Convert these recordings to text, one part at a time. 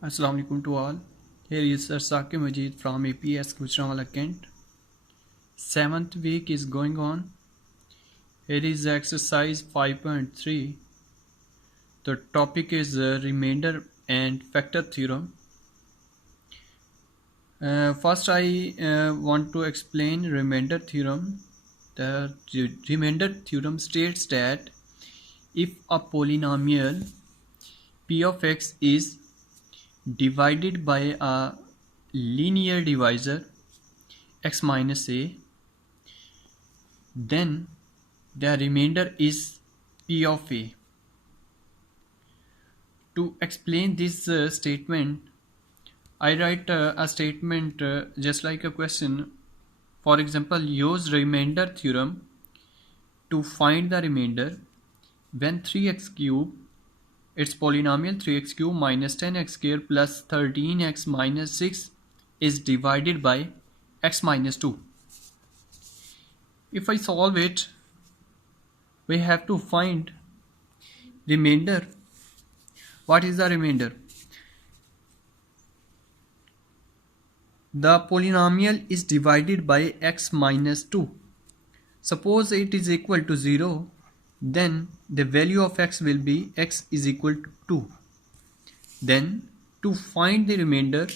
Assalamu alaikum to all. Here is Sir Saqib Majid from APS Gujranwala Kent. 7th week is going on. Here is exercise 5.3. The topic is remainder and factor theorem. First I want to explain remainder theorem. The remainder theorem states that if a polynomial p of x is divided by a linear divisor x minus a, then the remainder is p of a. To explain this statement, I write a statement just like a question. For example, use remainder theorem to find the remainder when 3x cube, its polynomial 3x cube minus 10x square plus 13x minus 6 is divided by x minus 2. If I solve it, we have to find remainder. What is the remainder? The polynomial is divided by x minus 2. Suppose it is equal to 0, then the value of x will be x is equal to 2. Then to find the remainder,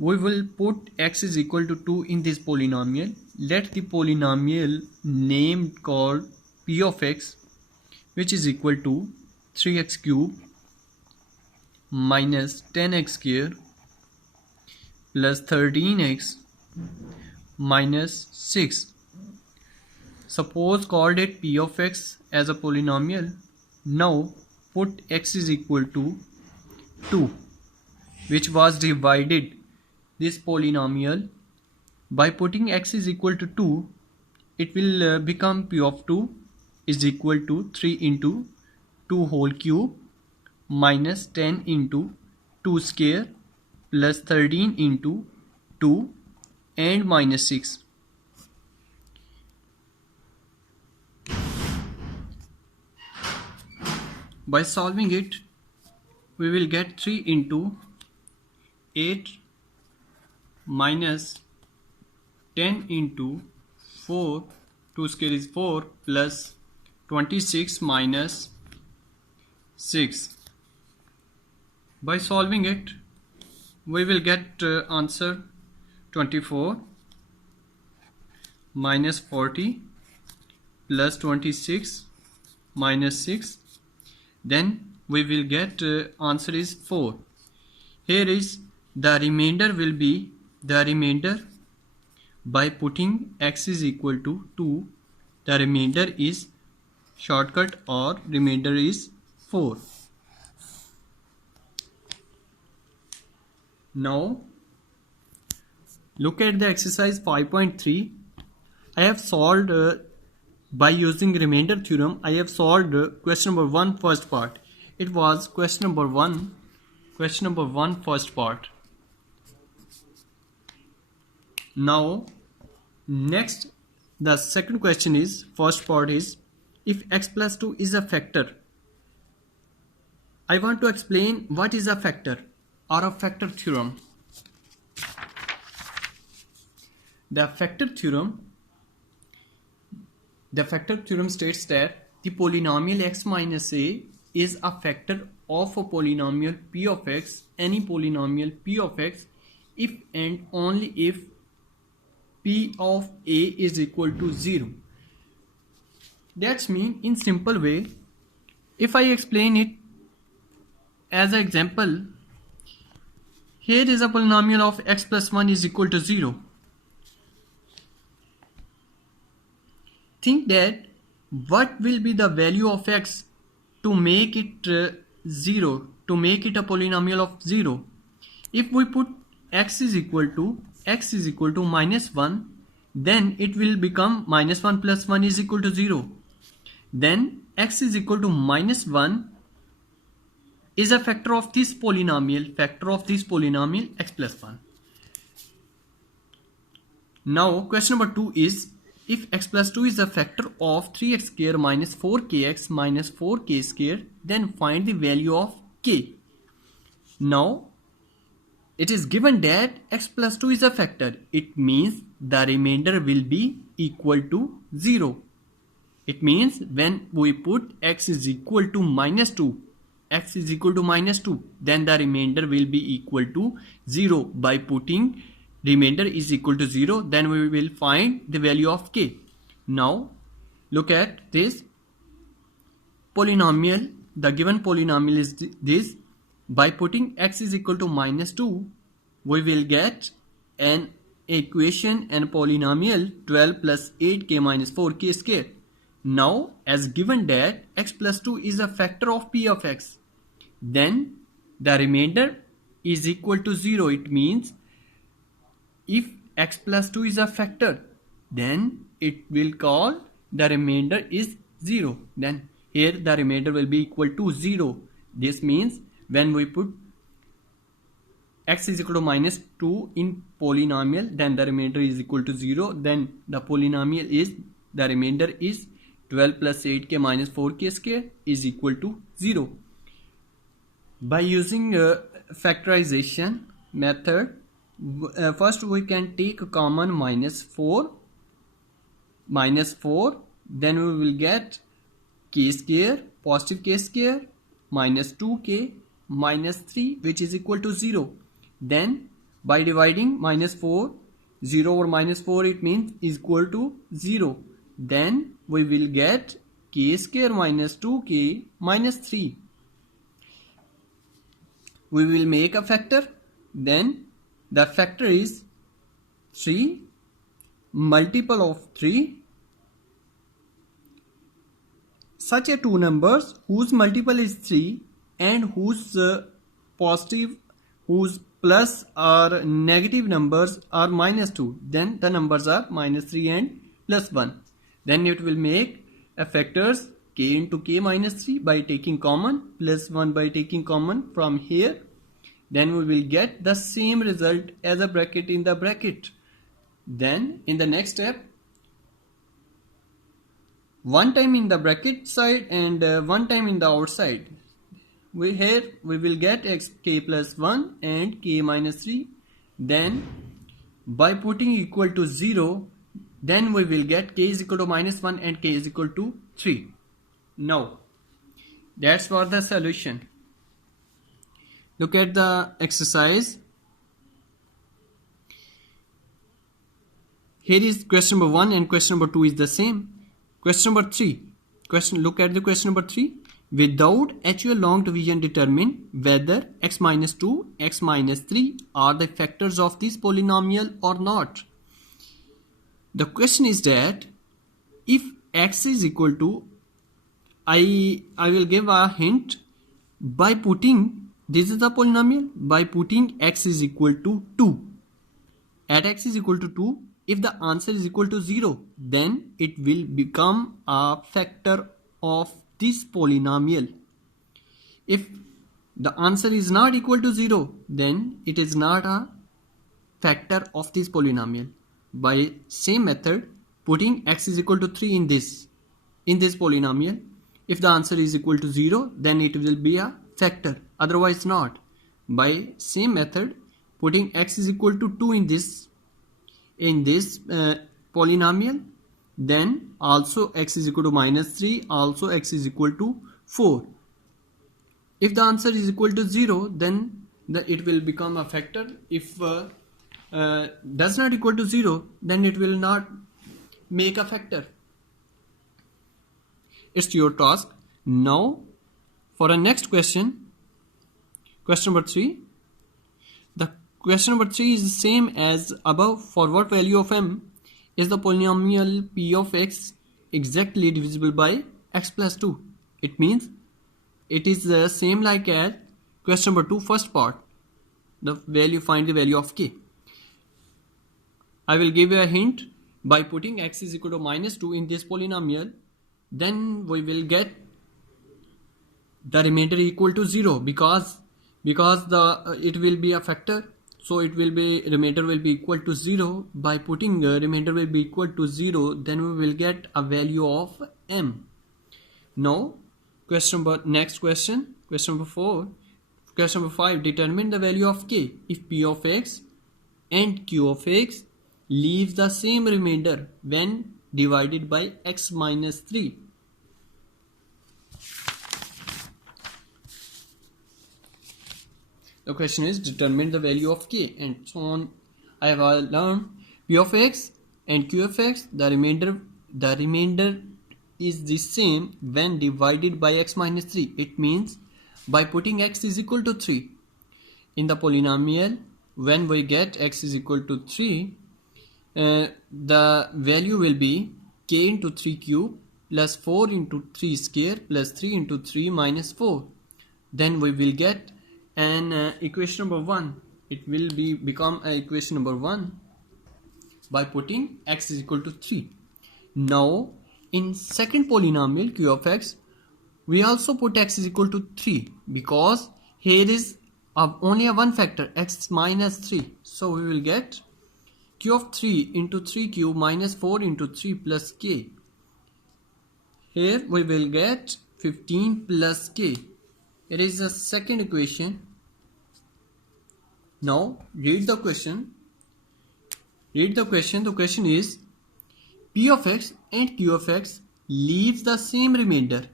we will put x is equal to 2 in this polynomial. Let the polynomial name called p of x, which is equal to 3x cube minus 10x square plus 13x minus 6. Suppose called it p of x as a polynomial. Now put x is equal to 2, which was divided this polynomial. By putting x is equal to 2, it will become p of 2 is equal to 3 into 2 whole cube minus 10 into 2 square plus 13 into 2 and minus 6. By solving it, we will get 3 into 8 minus 10 into 4, 2 square is 4 plus 26 minus 6. By solving it, we will get answer 24 minus 40 plus 26 minus 6. Then we will get answer is 4. Here is the remainder will be the remainder. By putting x is equal to 2, the remainder is shortcut or remainder is 4. Now look at the exercise 5.3. I have solved by using remainder theorem. I have solved question number 1 first part. It was question number 1 first part. Now next, the second question is, first part is, if x plus 2 is a factor. I want to explain what is a factor or a factor theorem. The factor theorem states that the polynomial x minus a is a factor of a polynomial p of x, any polynomial p of x, if and only if p of a is equal to 0. That's mean, in simple way, if I explain it as an example, here is a polynomial of x plus 1 is equal to 0. Think that what will be the value of x to make it 0, to make it a polynomial of 0. If we put x is equal to minus 1, then it will become minus 1 plus 1 is equal to 0. Then x is equal to minus 1 is a factor of this polynomial x plus 1. Now question number 2 is, if x plus 2 is a factor of 3x square minus 4kx minus 4k square, then find the value of k. Now it is given that x plus 2 is a factor. It means the remainder will be equal to 0. It means when we put x is equal to minus 2, x is equal to minus 2, then the remainder will be equal to 0. By putting remainder is equal to 0, then we will find the value of k. Now look at this polynomial. The given polynomial is this. By putting x is equal to minus 2, we will get an equation and polynomial 12 plus 8k minus 4k square. Now as given that x plus 2 is a factor of p of x, then the remainder is equal to 0. It means if x plus 2 is a factor, then it will call the remainder is 0. Then here the remainder will be equal to 0. This means when we put x is equal to minus 2 in polynomial, then the remainder is equal to 0. Then the polynomial is, the remainder is 12 plus 8k minus 4k square is equal to 0. By using factorization method, first we can take a common minus 4, then we will get k square, positive k square, minus 2k minus 3, which is equal to 0. Then by dividing minus 4, 0 over minus 4, it means is equal to 0. Then we will get k square minus 2k minus 3. We will make a factor. Then the factor is 3, multiple of 3. Such a two numbers whose multiple is 3 and whose positive, whose plus or negative numbers are minus 2. Then the numbers are minus 3 and plus 1. Then it will make a factors k into k minus 3 by taking common, plus 1 by taking common from here. Then we will get the same result as a bracket in the bracket. Then in the next step, one time in the bracket side and one time in the outside. Here we will get x k plus 1 and k minus 3. Then by putting equal to 0, then we will get k is equal to minus 1 and k is equal to 3. Now that's for the solution. Look at the exercise. Here is question number 1 and question number 2 is the same. Question number 3. Look at the question number 3. Without actual long division, determine whether x minus 2, x minus 3 are the factors of this polynomial or not. The question is that if x is equal to, I will give a hint. By putting, this is the polynomial, by putting x is equal to 2. At x is equal to 2, if the answer is equal to 0, then it will become a factor of this polynomial. If the answer is not equal to 0, then it is not a factor of this polynomial. By same method, putting x is equal to 3 in this polynomial, if the answer is equal to 0, then it will be a factor, otherwise not. By same method, putting x is equal to 2 in this polynomial, then also x is equal to minus 3, also x is equal to 4. If the answer is equal to 0, then it will become a factor. If does not equal to 0, then it will not make a factor. It's your task. Now for a next question, question number 3. The question number 3 is the same as above. For what value of m is the polynomial p of x exactly divisible by x plus 2? It means it is the same like as question number 2 first part. The value, find the value of k. I will give you a hint. By putting x is equal to minus 2 in this polynomial, then we will get the remainder equal to 0 because it will be a factor, so it will be, remainder will be equal to 0. By putting remainder will be equal to 0, then we will get a value of m. Now next question, question number 4. Question number 5. Determine the value of k if p of x and q of x leaves the same remainder when divided by x minus 3. The question is determine the value of k and so on. I have learned p of x and q of x, the remainder is the same when divided by x minus 3. It means by putting x is equal to 3 in the polynomial, when we get x is equal to 3, the value will be k into 3 cube plus 4 into 3 square plus 3 into 3 minus 4. Then we will get an equation number 1. It will become equation number 1 by putting x is equal to 3. Now in second polynomial q of x, we also put x is equal to 3 because here is only a one factor, x minus 3. So we will get q of 3 into 3 cube minus 4 into 3 plus k. Here we will get 15 plus k. It is the second equation. Now read the question. The question is p of x and q of x leaves the same remainder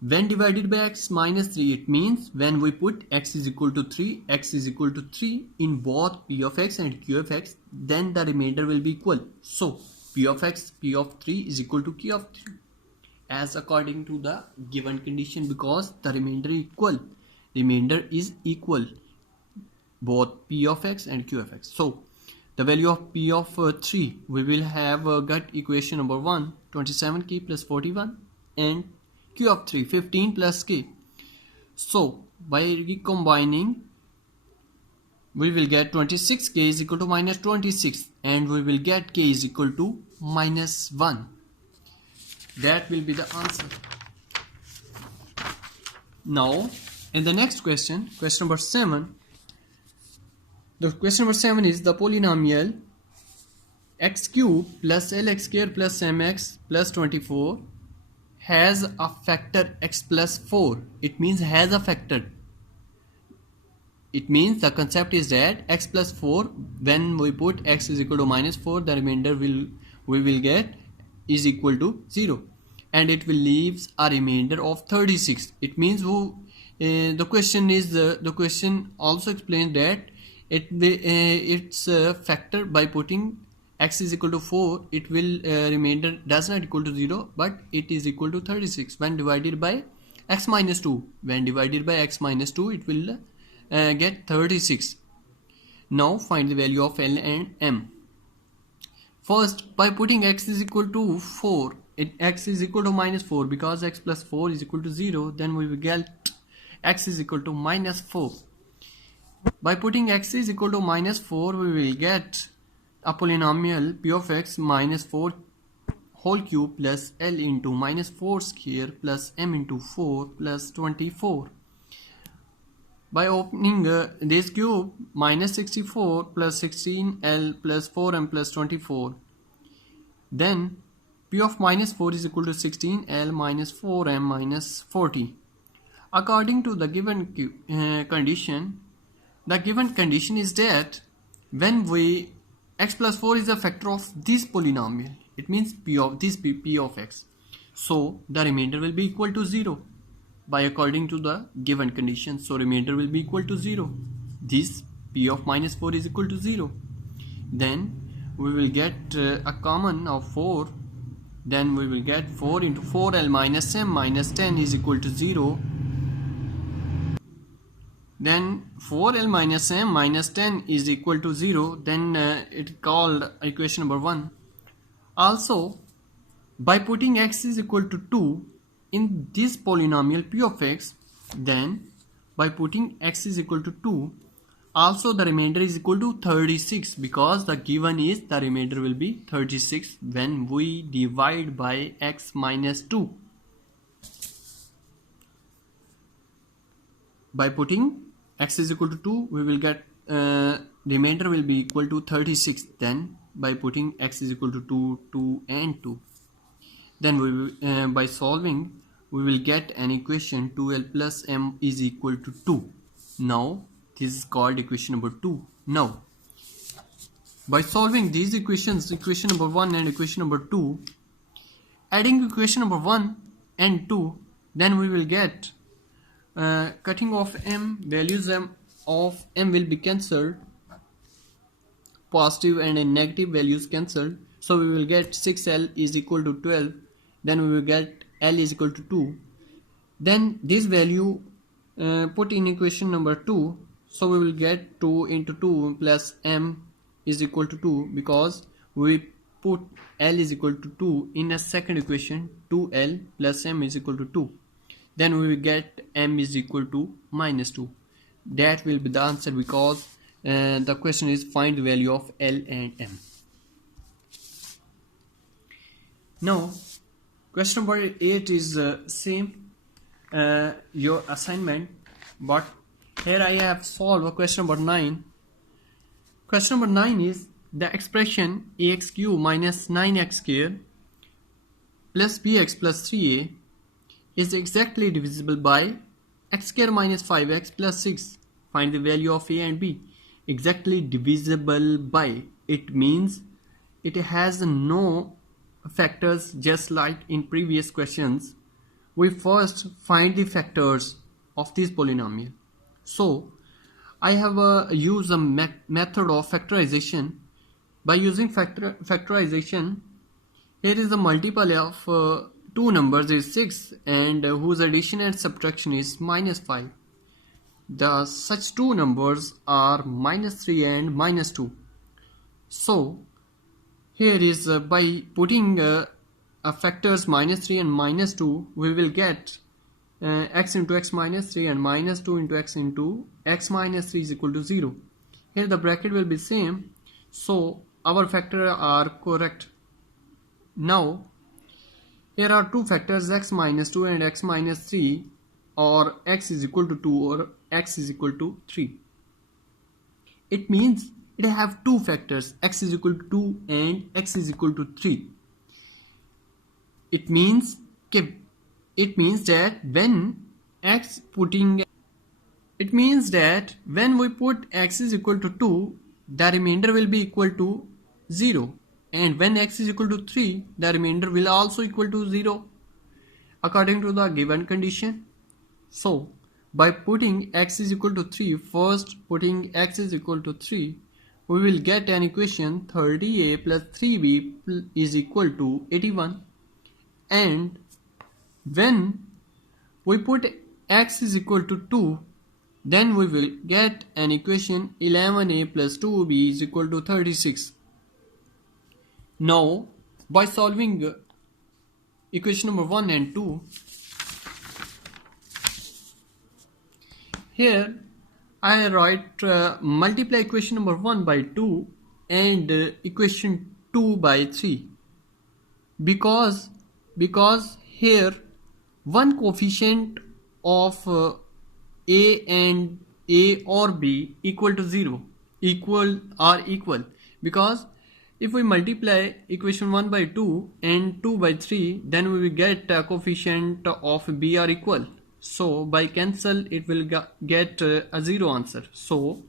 when divided by x minus 3. It means when we put x is equal to 3 in both p of x and q of x, then the remainder will be equal. So p of x, p of 3 is equal to q of 3 as according to the given condition, because the remainder is equal both p of x and q of x. So the value of p of 3, we will have got equation number 1, 27k plus 41, and q of 3, 15 plus k. So by recombining, we will get 26k is equal to minus 26, and we will get k is equal to minus 1. That will be the answer. Now in the next question, question number 7. The question number 7 is the polynomial x cube plus lx square plus mx plus 24 has a factor x plus 4. It means has a factor. It means the concept is that x plus 4, when we put x is equal to minus 4, the remainder we will get is equal to 0, and it will leaves a remainder of 36. It means the question also explains that it's a factor. By putting x is equal to 4, it will remainder does not equal to 0, but it is equal to 36 when divided by x minus 2. When divided by x minus 2, it will get 36. Now find the value of L and M. First, by putting x is equal to 4, x is equal to minus 4, because x plus 4 is equal to 0, then we will get x is equal to minus 4. By putting x is equal to minus 4, we will get a polynomial p of x minus 4 whole cube plus L into minus 4 square plus m into 4 plus 24. By opening this cube, minus 64 plus 16L plus 4m plus 24. Then p of minus 4 is equal to 16L minus 4m minus 40. According to the given condition, the given condition is that when x plus 4 is a factor of this polynomial, it means p of x. So the remainder will be equal to 0 by according to the given condition. So remainder will be equal to 0. This p of minus 4 is equal to 0. Then we will get a common of 4. Then we will get 4 into 4L minus m minus 10 is equal to 0. Then 4L minus m minus 10 is equal to 0. Then it is called equation number 1. Also, by putting x is equal to 2 in this polynomial p of x, then by putting x is equal to 2, also the remainder is equal to 36, because the given is the remainder will be 36 when we divide by x minus 2. By putting x is equal to 2, we will get remainder will be equal to 36. Then by putting x is equal to 2, 2 and 2, then we will, by solving, we will get an equation 2l plus m is equal to 2. Now this is called equation number 2. Now by solving these equations, equation number 1 and equation number 2, adding equation number 1 and 2, then we will get cutting off m, values of m will be cancelled, positive and negative values cancelled, so we will get 6l is equal to 12, then we will get l is equal to 2, then this value put in equation number 2, so we will get 2 into 2 plus m is equal to 2, because we put l is equal to 2 in a second equation. 2l plus m is equal to 2, then we will get m is equal to minus 2. That will be the answer, because the question is find the value of l and m. Now question number 8 is same your assignment, but here I have solved question number 9. Question number 9 is the expression ax cube minus 9x square plus bx plus 3a is exactly divisible by x square minus 5x plus 6. Find the value of a and b. Exactly divisible by, it means it has no factors, just like in previous questions. We first find the factors of this polynomial. So I have used a method of factorization. By using factorization, here is the multiple of two numbers is 6 and whose addition and subtraction is minus 5. The such two numbers are minus 3 and minus 2. So here is by putting factors minus 3 and minus 2, we will get x into x minus 3 and minus 2 into x minus 3 is equal to 0. Here the bracket will be same, so our factors are correct. Now here are two factors, x minus 2 and x minus 3, or x is equal to 2 or x is equal to 3. It means it have two factors, x is equal to 2 and x is equal to 3. It means that when we put x is equal to 2, the remainder will be equal to 0, and when x is equal to 3, the remainder will also equal to 0 according to the given condition. So by putting x is equal to 3, first putting x is equal to 3, we will get an equation 30a plus 3b is equal to 81, and when we put x is equal to 2, then we will get an equation 11a plus 2b is equal to 36. Now by solving equation number 1 and 2, here I write multiply equation number 1 by 2 and equation 2 by 3, because here one coefficient of a and a or b equal to 0 equal, because if we multiply equation 1 by 2 and 2 by 3, then we will get a coefficient of b are equal. So by cancel it will get a 0 answer. So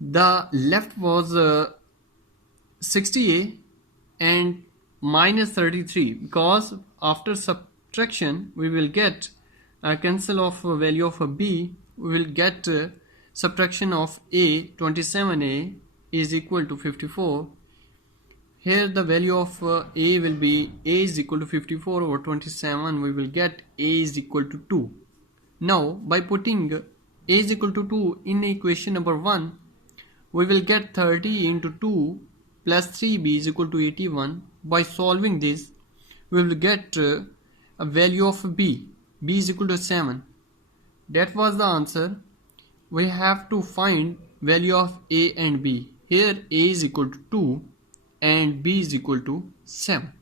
the left was 60a and minus 33, because after subtraction we will get a cancel of value of b, we will get subtraction of a, 27a is equal to 54. Here the value of a will be a is equal to 54 over 27, we will get a is equal to 2. Now by putting a is equal to 2 in equation number 1, we will get 30 into 2 plus 3b is equal to 81. By solving this, we will get a value of b is equal to 7. That was the answer. We have to find value of a and b. Here a is equal to 2 and b is equal to 7.